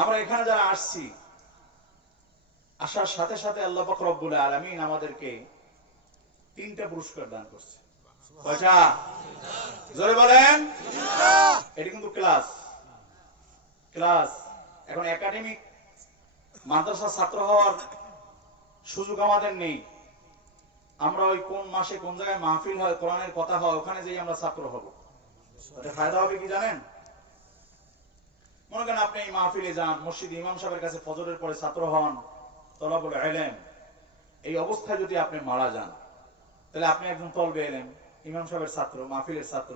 আমরা এখানে যারা আসছি, আসার সাথে সাথে আল্লাহ পাক রব্বুল আলামিন আমাদেরকে 3টা পুরস্কার দান করছে। কয়টা? জোরে বলেন। এটা কিন্তু ক্লাস। এখন একাডেমিক মাদ্রাসা ছাত্র হওয়ার সুযোগ আমাদের নেই। আমরা ওই কোন মাসে কোন জায়গায় মাহফিল হয়, কোরআনের কথা হয়, ওখানে যেই আমরা ছাত্র হব। তাতে ফায়দা হবে কি জানেন? মনে করেন আপনি এই মাহফিলে যান, মসজিদে ইমাম সাহেবের কাছে ফজরের পরে ছাত্র হন, তলাবুল ইলম, এই অবস্থায় যদি আপনি মারা যান, তাহলে আপনি একজন তলবে ইলম, ইমাম সাহেবের ছাত্র, মাহফিলের ছাত্র।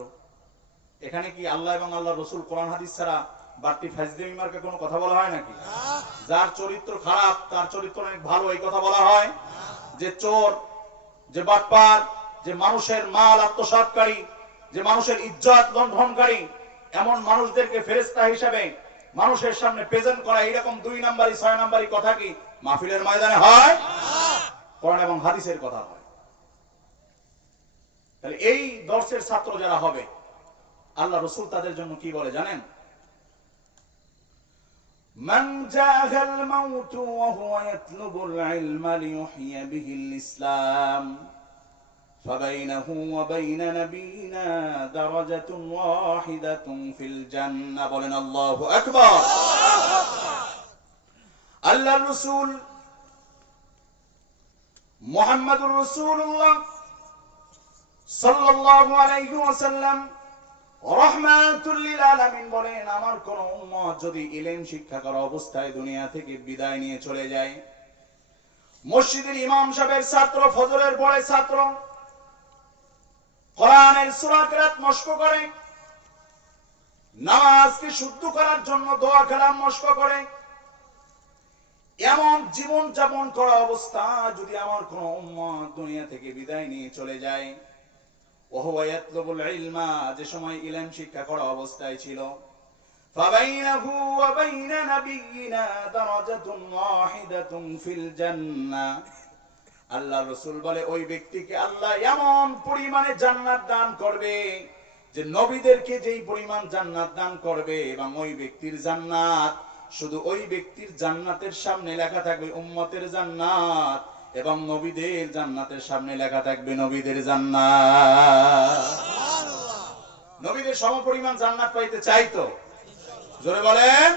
এখানে কি আল্লাহ এবং আল্লাহ রসুল কোরআন হাদিস ছাড়া বাড়তি ফাজলামি মার্কা কোনো কথা বলা হয় নাকি? যার চরিত্র খারাপ তার চরিত্র অনেক ভালো, এই কথা বলা হয়? যে চোর, যে বাটপার, যে মানুষের মাল আত্মসাৎকারী, যে মানুষের ইজ্জত লঙ্ঘনকারী, এমন মানুষদেরকে ফেরেশতা হিসেবে মানুষের সামনে প্রেজেন্ট করা, এরকম 2 নাম্বারি 6 নাম্বারি কথা কি মাহফিলের ময়দানে হয়? কোরআন এবং হাদিসের কথা হয়। তাহলে এই দর্শের ছাত্র যারা হবে, আল্লাহ রসুল তাদের জন্য কি বলে জানেন? মান জাআল মাউত ওয়া হুয়া ইয়াতলুবুল ইলমা লিইহইয়া বিহিল ইসলাম ফাবাইনাহু ওয়া বাইনা নাবিয়িনা দারাজাতুন ওয়াহিদাতুন ফিল জান্নাহ। বলেন আল্লাহু আকবার। আল্লাহ রাসূল মুহাম্মদুর রাসূলুল্লাহ সাল্লাল্লাহু আলাইহি ওয়াসাল্লাম রাহমাতুল লিল আলামিন বলেন, আমার কোন উম্মত যদি ইলম শিক্ষা করা অবস্থায় দুনিয়া থেকে বিদায় নিয়ে চলে যায়, মসজিদের ইমাম সাহেবের ছাত্র, ফজরের পরে ছাত্র, কোরআনের সূরা কিরাত মশক করে, নামাজকে শুদ্ধ করার জন্য দোয়া কালাম মশক করে, এমন জীবন যাপন করা অবস্থা যদি আমার কোন উম্মত দুনিয়া থেকে বিদায় নিয়ে চলে যায়, ওহুয়া ইয়াতলুবুল ইলমা, যে সময় ইলম শিক্ষা করা অবস্থায় ছিল, ফাবাইনাহু ওয়া বাইনা নাবিয়িনা দারাজাতুন ওয়াহিদাতুন ফিল জান্নাহ, আল্লাহ রাসূল বলে ওই ব্যক্তিকে আল্লাহ এমন পরিমাণে জান্নাত দান করবে যে নবীদেরকে যেই পরিমাণ জান্নাত দান করবে, এবং ওই ব্যক্তির জান্নাত, শুধু ওই ব্যক্তির জান্নাতের সামনে লেখা থাকবে উম্মতের জান্নাত, এবং নবীদের জান্নাতের সামনে লেখা থাকবে নবীদের জান্নাত। সুবহানাল্লাহ। নবীদের সমপরিমাণ জান্নাত পাইতে চাইতো? জোরে বলেন।